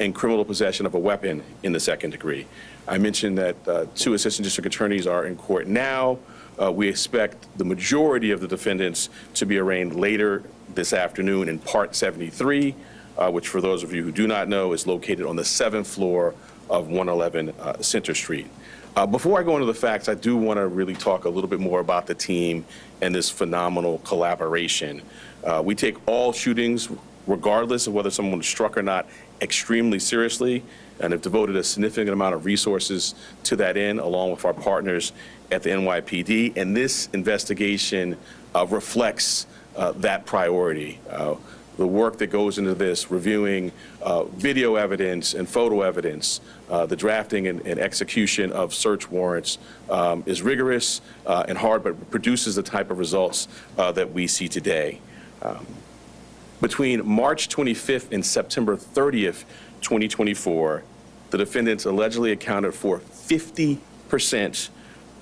and criminal possession of a weapon in the second degree. I mentioned that 2 assistant district attorneys are in court now. We expect the majority of the defendants to be arraigned later this afternoon in Part 73, which for those of you who do not know is located on the 7th floor of 111 Center Street. Before I go into the facts, I do want to really talk a little bit more about the team and this phenomenal collaboration. We take all shootings, regardless of whether someone was struck or not, extremely seriously, and have devoted a significant amount of resources to that end, along with our partners at the NYPD. And this investigation reflects that priority. The work that goes into this, reviewing video evidence and photo evidence, the drafting and execution of search warrants is rigorous and hard, but produces the type of results that we see today. Between March 25th and September 30th, 2024, the defendants allegedly accounted for 50%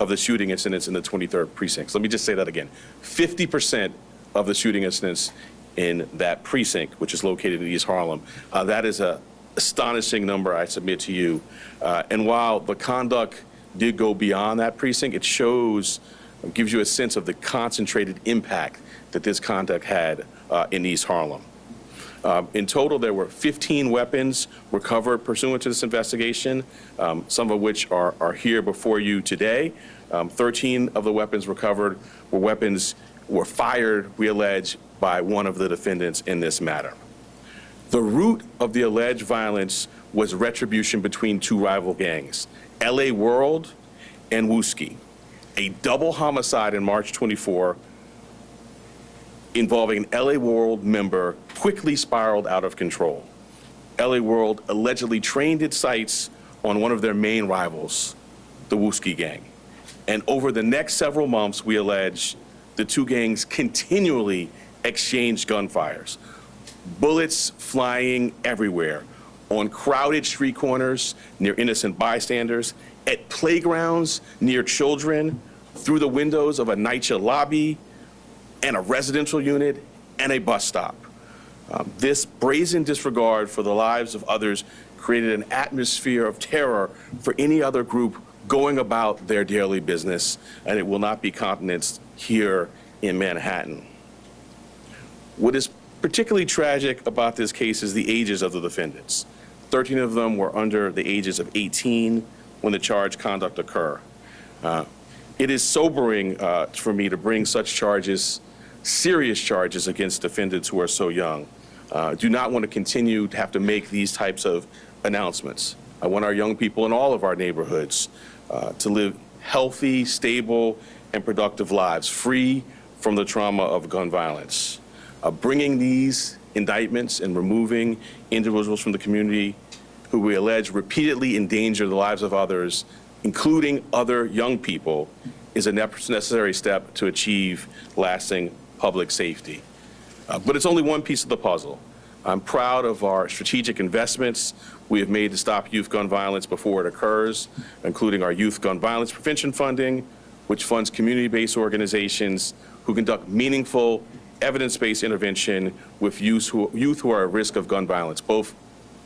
of the shooting incidents in the 23rd precinct. So let me just say that again. 50% of the shooting incidents in that precinct, which is located in East Harlem. That is an astonishing number, I submit to you. And while the conduct did go beyond that precinct, it shows, gives you a sense of the concentrated impact that this conduct had in East Harlem. In total, there were 15 weapons recovered pursuant to this investigation, some of which are here before you today. 13 of the weapons recovered were fired, we allege, by one of the defendants in this matter. The root of the alleged violence was retribution between 2 rival gangs, LA World and Wooski. A double homicide in March 24 involving an LA World member quickly spiraled out of control. LA World allegedly trained its sights on one of their main rivals, the Wooski gang. And over the next several months, we allege the 2 gangs continually exchanged gunfires, bullets flying everywhere, on crowded street corners near innocent bystanders, at playgrounds near children, through the windows of a NYCHA lobby, and a residential unit, and a bus stop. This brazen disregard for the lives of others created an atmosphere of terror for any other group going about their daily business, and it will not be countenanced here in Manhattan. What is particularly tragic about this case is the ages of the defendants. 13 of them were under the ages of 18 when the charged conduct occurred. It is sobering for me to bring such charges, serious charges, against defendants who are so young. Do not want to continue to have to make these types of announcements. I want our young people in all of our neighborhoods to live healthy, stable, and productive lives, free from the trauma of gun violence. Bringing these indictments and removing individuals from the community who we allege repeatedly endanger the lives of others, including other young people, is a necessary step to achieve lasting public safety. But it's only one piece of the puzzle. I'm proud of our strategic investments we have made to stop youth gun violence before it occurs, including our youth gun violence prevention funding, which funds community-based organizations who conduct meaningful, evidence-based intervention with youth who are at risk of gun violence, both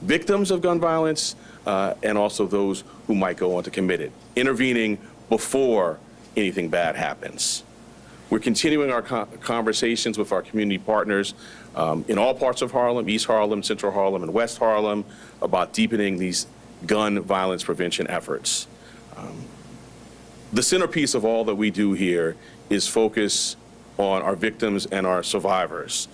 victims of gun violence and also those who might go on to commit it, intervening before anything bad happens. We're continuing our conversations with our community partners in all parts of Harlem, East Harlem, Central Harlem, and West Harlem, about deepening these gun violence prevention efforts. The centerpiece of all that we do here is focus on our victims and our survivors.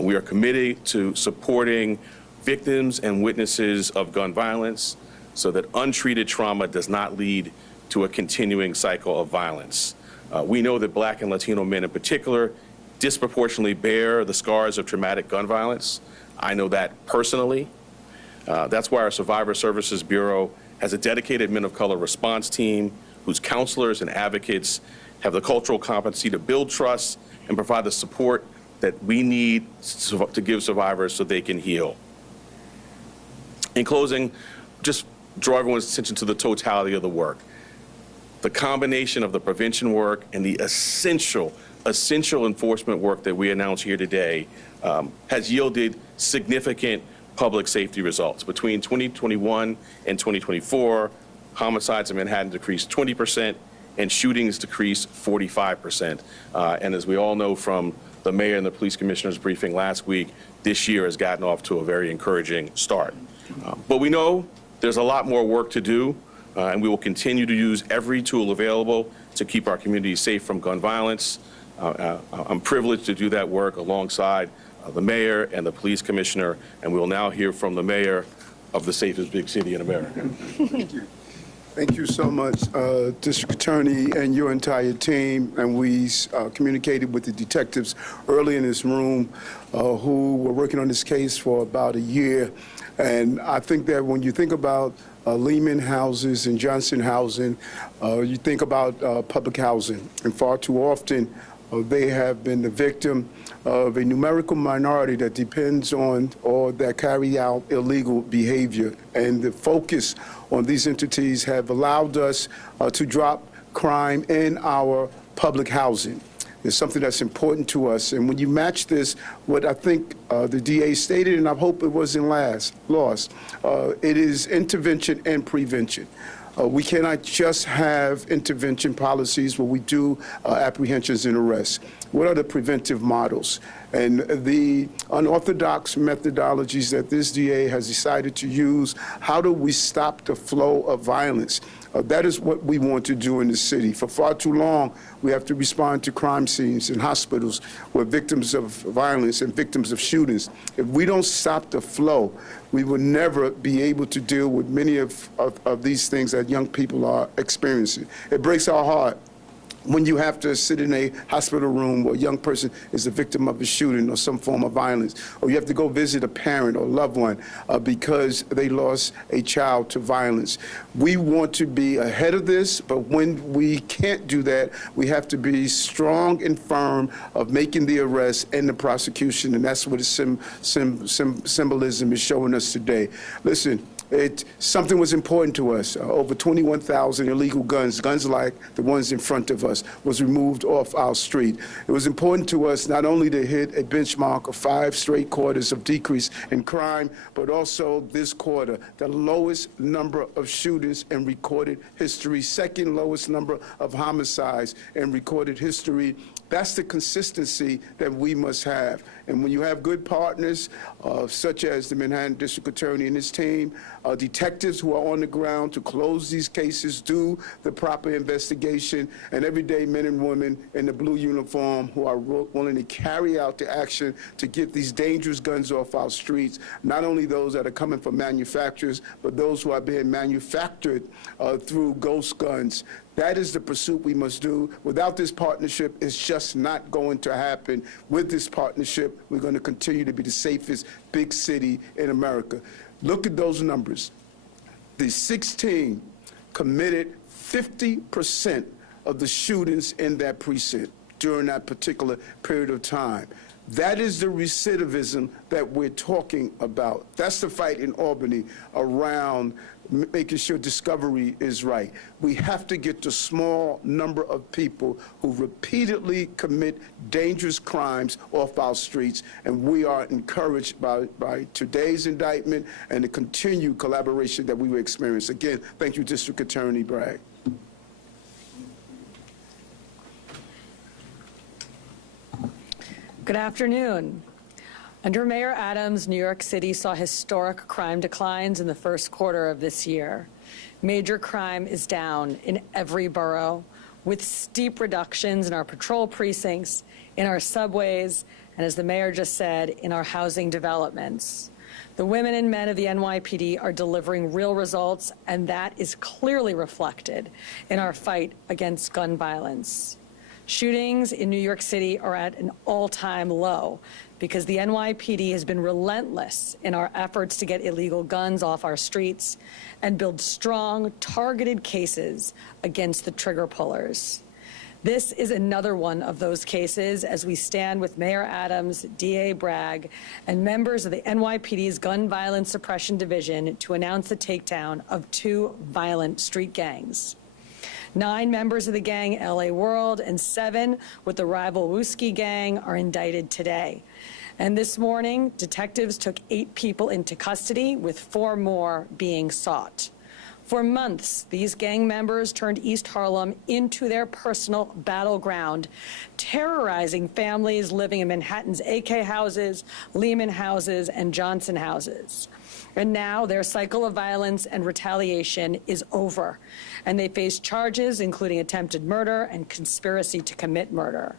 We are committed to supporting victims and witnesses of gun violence so that untreated trauma does not lead to a continuing cycle of violence. We know that Black and Latino men in particular disproportionately bear the scars of traumatic gun violence. I know that personally. That's why our Survivor Services Bureau has a dedicated men of color response team whose counselors and advocates have the cultural competency to build trust and provide the support that we need to give survivors so they can heal. In closing, just draw everyone's attention to the totality of the work. The combination of the prevention work and the essential enforcement work that we announced here today has yielded significant public safety results. Between 2021 and 2024, homicides in Manhattan decreased 20% and shootings decreased 45%. And as we all know from the mayor and the police commissioner's briefing last week, this year has gotten off to a very encouraging start. But we know there's a lot more work to do, and we will continue to use every tool available to keep our communities safe from gun violence. I'm privileged to do that work alongside the mayor and the police commissioner, and we will now hear from the mayor of the safest big city in America. Thank you. Thank you so much, District Attorney and your entire team. And we communicated with the detectives early in this room who were working on this case for about a year. And I think that when you think about Lehman houses and Johnson housing, you think about public housing. And far too often, they have been the victim of a numerical minority that depends on or that carry out illegal behavior. And the focus on these entities have allowed us to drop crime in our public housing. It's something that's important to us. And when you match this, what I think the DA stated, and I hope it wasn't lost, it is intervention and prevention. We cannot just have intervention policies where we do apprehensions and arrests. What are the preventive models? And the unorthodox methodologies that this DA has decided to use, how do we stop the flow of violence? That is what we want to do in the city. For far too long, we have to respond to crime scenes in hospitals where victims of violence and victims of shootings. If we don't stop the flow, we will never be able to deal with many of these things that young people are experiencing. It breaks our heart when you have to sit in a hospital room where a young person is a victim of a shooting or some form of violence, or you have to go visit a parent or loved one because they lost a child to violence. We want to be ahead of this, but when we can't do that, we have to be strong and firm of making the arrest and the prosecution, and that's what the symbolism is showing us today. Listen, something was important to us. Over 21,000 illegal guns like the ones in front of us, was removed off our street. It was important to us not only to hit a benchmark of 5 straight quarters of decrease in crime, but also this quarter, the lowest number of shootings in recorded history, second lowest number of homicides in recorded history. That's the consistency that we must have. And when you have good partners, such as the Manhattan District Attorney and his team, detectives who are on the ground to close these cases, do the proper investigation, and everyday men and women in the blue uniform who are willing to carry out the action to get these dangerous guns off our streets, not only those that are coming from manufacturers, but those who are being manufactured through ghost guns. That is the pursuit we must do. Without this partnership, it's just not going to happen. With this partnership, we're going to continue to be the safest big city in America. Look at those numbers. The 16 committed 50% of the shootings in that precinct during that particular period of time. That is the recidivism that we're talking about. That's the fight in Albany around making sure discovery is right. We have to get the small number of people who repeatedly commit dangerous crimes off our streets, and we are encouraged by today's indictment and the continued collaboration that we will experience. Again, thank you, District Attorney Bragg. Good afternoon. Under Mayor Adams, New York City saw historic crime declines in the first quarter of this year. Major crime is down in every borough, with steep reductions in our patrol precincts, in our subways, and as the mayor just said, in our housing developments. The women and men of the NYPD are delivering real results, and that is clearly reflected in our fight against gun violence. Shootings in New York City are at an all-time low because the NYPD has been relentless in our efforts to get illegal guns off our streets and build strong, targeted cases against the trigger pullers. This is another one of those cases as we stand with Mayor Adams, DA Bragg, and members of the NYPD's Gun Violence Suppression Division to announce the takedown of 2 violent street gangs. 9 members of the gang LA World and 7 with the rival WABC gang are indicted today. And this morning, detectives took 8 people into custody, with 4 more being sought. For months, these gang members turned East Harlem into their personal battleground, terrorizing families living in Manhattan's AK houses, Lehman houses, and Johnson houses. And now their cycle of violence and retaliation is over, and they face charges including attempted murder and conspiracy to commit murder.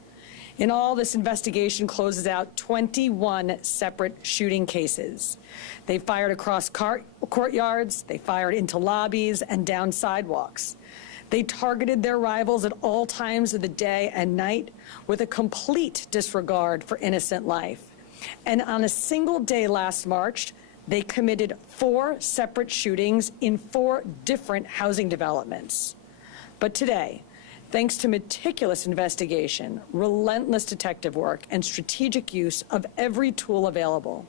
In all, this investigation closes out 21 separate shooting cases. They fired across courtyards, they fired into lobbies and down sidewalks. They targeted their rivals at all times of the day and night with a complete disregard for innocent life. And on a single day last March, they committed 4 separate shootings in 4 different housing developments. But today, thanks to meticulous investigation, relentless detective work, and strategic use of every tool available,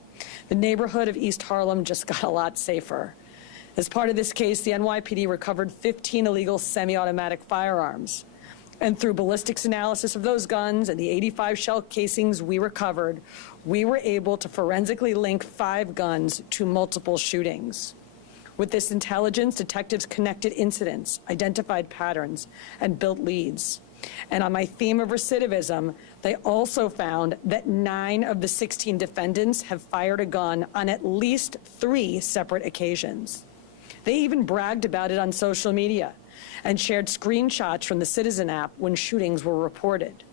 the neighborhood of East Harlem just got a lot safer. As part of this case, the NYPD recovered 15 illegal semi-automatic firearms. And through ballistics analysis of those guns and the 85 shell casings we recovered, we were able to forensically link 5 guns to multiple shootings. With this intelligence, detectives connected incidents, identified patterns, and built leads. And on my theme of recidivism, they also found that 9 of the 16 defendants have fired a gun on at least 3 separate occasions. They even bragged about it on social media and shared screenshots from the Citizen app when shootings were reported.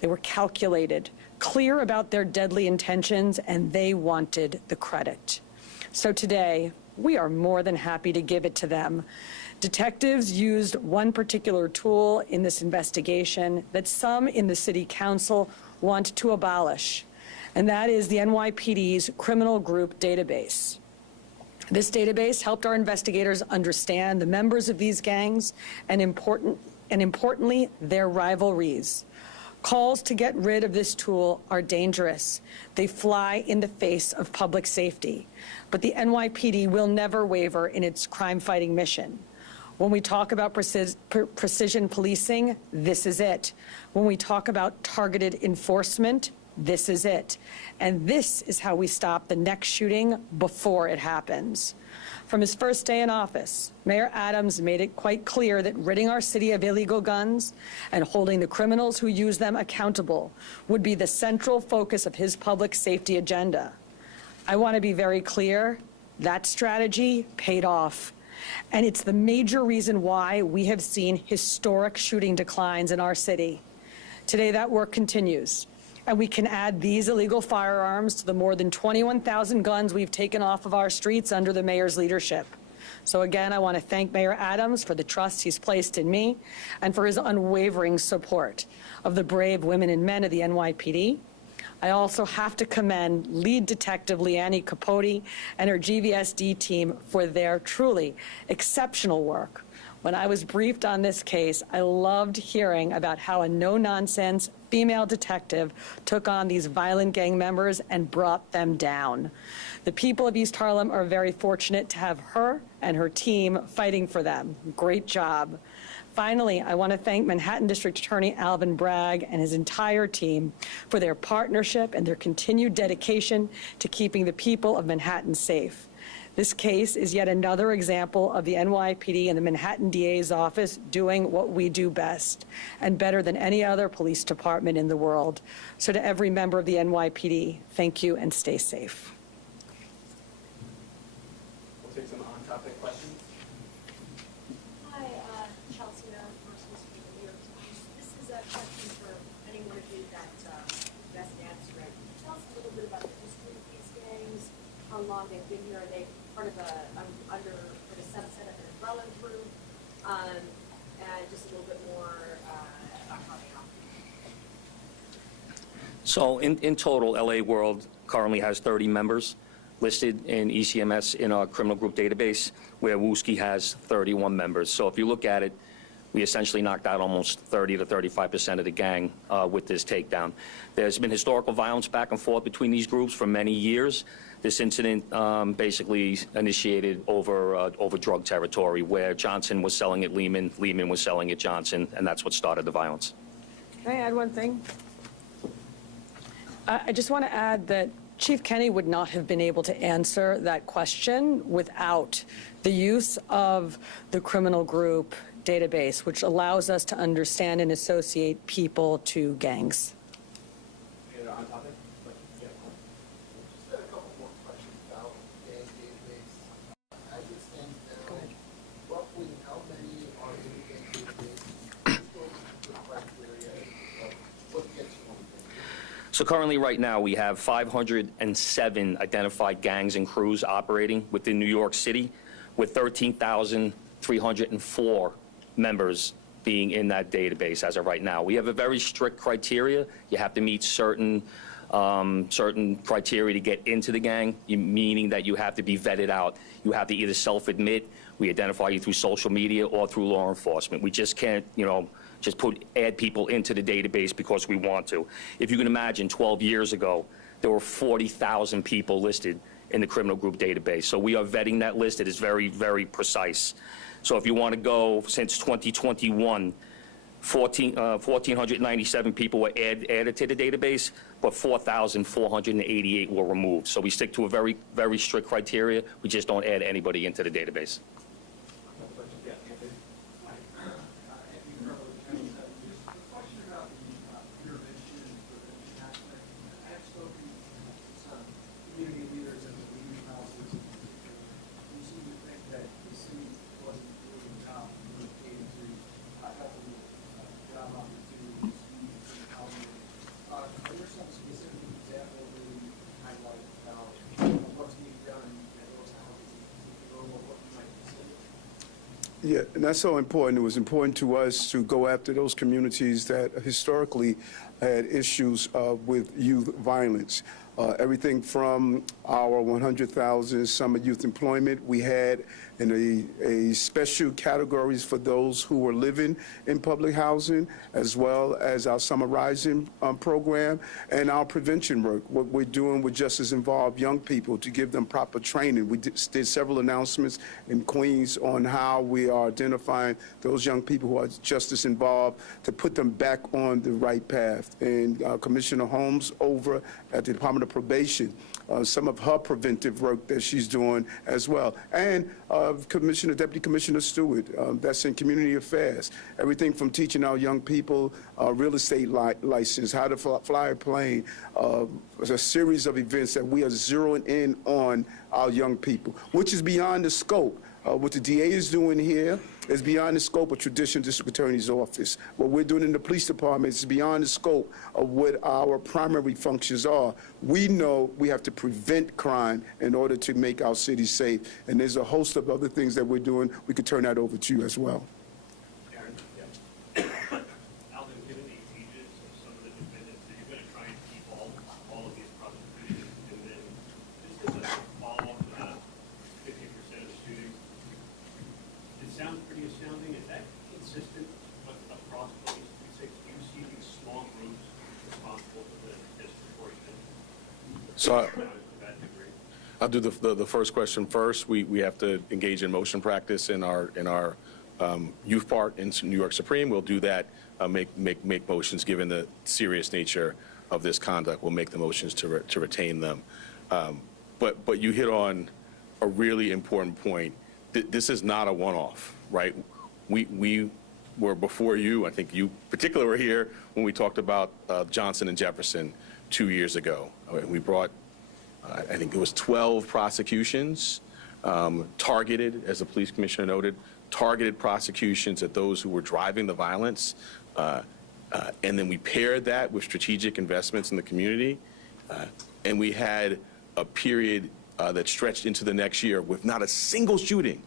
They were calculated, clear about their deadly intentions, and they wanted the credit. So today, we are more than happy to give it to them. Detectives used one particular tool in this investigation that some in the City Council want to abolish, and that is the NYPD's criminal group database. This database helped our investigators understand the members of these gangs and importantly, their rivalries. Calls to get rid of this tool are dangerous. They fly in the face of public safety. But the NYPD will never waver in its crime-fighting mission. When we talk about precision policing, this is it. When we talk about targeted enforcement, this is it. And this is how we stop the next shooting before it happens. From his first day in office, Mayor Adams made it quite clear that ridding our city of illegal guns and holding the criminals who use them accountable would be the central focus of his public safety agenda. I want to be very clear, that strategy paid off. And it's the major reason why we have seen historic shooting declines in our city. Today, that work continues. And we can add these illegal firearms to the more than 21,000 guns we've taken off of our streets under the mayor's leadership. So again, I want to thank Mayor Adams for the trust he's placed in me and for his unwavering support of the brave women and men of the NYPD. I also have to commend lead detective Leanne Capote and her GVSD team for their truly exceptional work. When I was briefed on this case, I loved hearing about how a no-nonsense female detective took on these violent gang members and brought them down. The people of East Harlem are very fortunate to have her and her team fighting for them. Great job. Finally, I want to thank Manhattan District Attorney Alvin Bragg and his entire team for their partnership and their continued dedication to keeping the people of Manhattan safe. This case is yet another example of the NYPD and the Manhattan DA's office doing what we do best and better than any other police department in the world. So to every member of the NYPD, thank you and stay safe. We'll take some on-topic questions. Hi, Chelsea Merritt, Commercial Street, New York Times. This is a question for anyone of you that best answer it. Tell us a little bit about the history of these gangs, how long they've been here. Are they part of under a subset of an umbrella group, and just a little bit more about how they operate? So in total, LA World currently has 30 members listed in ECMS in our criminal group database, where Wooski has 31 members. So if you look at it, we essentially knocked out almost 30 to 35% of the gang with this takedown. There's been historical violence back and forth between these groups for many years. This incident basically initiated over drug territory, where Johnson was selling at Lehman, Lehman was selling at Johnson, and that's what started the violence. Can I add one thing? I just want to add that Chief Kenny would not have been able to answer that question without the use of the criminal group database, which allows us to understand and associate people to gangs. Any other on topic? Yeah. Just got a couple more questions about the gang database. As it stands now, roughly how many are in the gang database? Just go over the criteria of what gets you on the gang. So currently, right now, we have 507 identified gangs and crews operating within New York City, with 13,304 members being in that database as of right now. We have a very strict criteria. You have to meet certain criteria to get into the gang, meaning that you have to be vetted out. You have to either self-admit, we identify you through social media, or through law enforcement. We just can't, just add people into the database because we want to. If you can imagine, 12 years ago, there were 40,000 people listed in the criminal group database. So we are vetting that list. It is very, very precise. So if you want to go, since 2021, 1,497 people were added to the database, but 4,488 were removed. So we stick to a very, very strict criteria. We just don't add anybody into the database. Another question? Yeah, Anthony. Question about the intervention prevention aspect. I have spoken to some community leaders and the leaders houses who seem to think that the city wasn't doing enough when it came to helping with job opportunities and housing. Are there some specific examples that you highlight about what's being done at those houses or what you might consider? Yeah, and that's so important. It was important to us to go after those communities that historically had issues with youth violence. Everything from our 100,000 summer youth employment we had in a special categories for those who were living in public housing, as well as our summer rising program and our prevention work. What we're doing with Justice Involved young people to give them proper training. We did several announcements in Queens on how we are identifying those young people who are justice involved to put them back on the right path. And Commissioner Holmes over at the Department of Probation, some of her preventive work that she's doing as well. And Deputy Commissioner Stewart, that's in community affairs. Everything from teaching our young people real estate license, how to fly a plane, a series of events that we are zeroing in on our young people, which is beyond the scope. What the DA is doing here is beyond the scope of traditional district attorney's office. What we're doing in the police department is beyond the scope of what our primary functions are. We know we have to prevent crime in order to make our city safe. And there's a host of other things that we're doing. We could turn that over to you as well. Aaron? Yeah. Alvin, given the ages of some of the defendants, are you going to try and keep all of these prosecutions? And then just as a follow-up to that, 50% of shootings, it sounds pretty astounding. Is that consistent across police precincts? Do you see these small groups responsible for the disproportionate So to that degree? I'll do the first question first. We have to engage in motion practice in our youth part in New York Supreme. We'll do that, make motions given the serious nature of this conduct. We'll make the motions to retain them. But you hit on a really important point. This is not a one-off, right? We were before you. I think you particularly were here when we talked about Johnson and Jefferson 2 years ago. We brought, I think it was 12 prosecutions, targeted, as the police commissioner noted, targeted prosecutions at those who were driving the violence. And then we paired that with strategic investments in the community. And we had a period that stretched into the next year with not a single shooting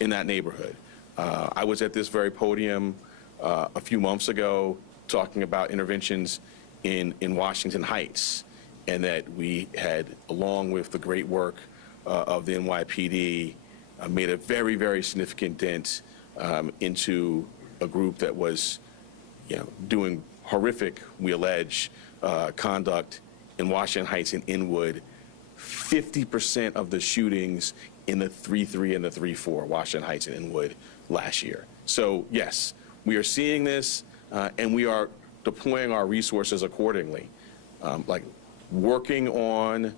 in that neighborhood. I was at this very podium a few months ago talking about interventions in Washington Heights, and that we had, along with the great work of the NYPD, made a very, very significant dent into a group that was, doing horrific, we allege, conduct in Washington Heights and Inwood. 50% of the shootings in the 3-3 and the 3-4, Washington Heights and Inwood last year. So yes, we are seeing this, and we are deploying our resources accordingly. Like working on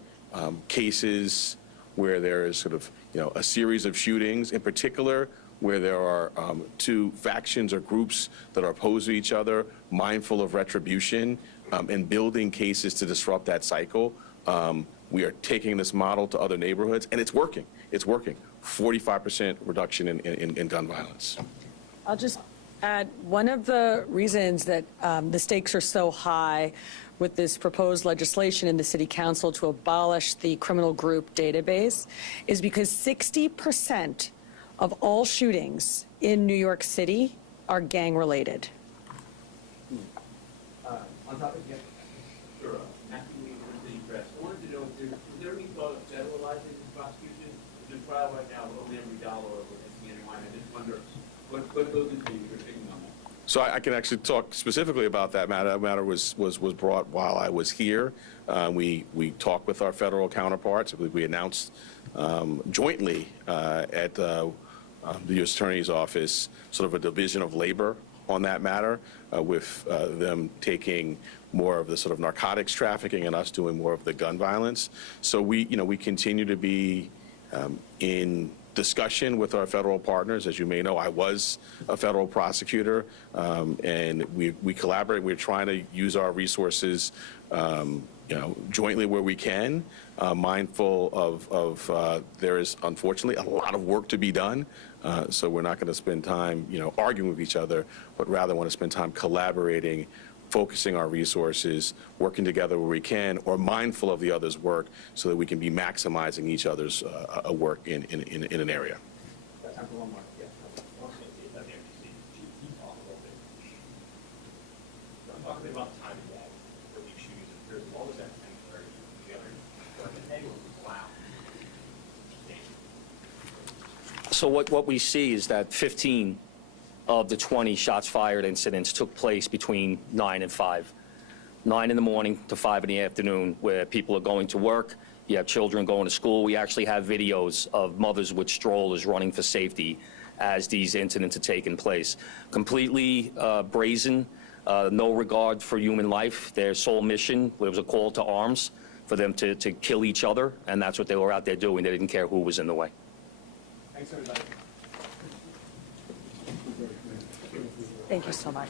cases where there is sort of, a series of shootings, in particular where there are two factions or groups that are opposed to each other, mindful of retribution, and building cases to disrupt that cycle. We are taking this model to other neighborhoods, and it's working. It's working. 45% reduction in gun violence. I'll just add, one of the reasons that the stakes are so high with this proposed legislation in the City Council to abolish the criminal group database is because 60% of all shootings in New York City are gang-related. On topic, yeah. Sure. Matthew Lee, City Press. I wanted to know, is there any thought of federalizing this prosecution? There's a trial right now of only every dollar over at the NYPD. I just wonder what goes into your thinking on that. So I can actually talk specifically about that matter. That matter was brought while I was here. We talked with our federal counterparts. We announced jointly at the U.S. Attorney's Office sort of a division of labor on that matter, with them taking more of the sort of narcotics trafficking and us doing more of the gun violence. So we continue to be in discussion with our federal partners. As you may know, I was a federal prosecutor, and we collaborate. We're trying to use our resources, jointly where we can, mindful of there is unfortunately a lot of work to be done. So we're not going to spend time, arguing with each other, but rather want to spend time collaborating, focusing our resources, working together where we can, or mindful of the other's work so that we can be maximizing each other's work in an area. Got time for one more. Yeah. I'm talking about the time of day for these shootings. There's always that 10:30 together. But the day was wow. So what we see is that 15 of the 20 shots fired incidents took place between 9 and 5. 9 in the morning to 5 in the afternoon, where people are going to work. You have children going to school. We actually have videos of mothers with strollers running for safety as these incidents are taking place. Completely brazen, no regard for human life. Their sole mission was a call to arms for them to kill each other, and that's what they were out there doing. They didn't care who was in the way. Thanks, everybody. Thank you so much.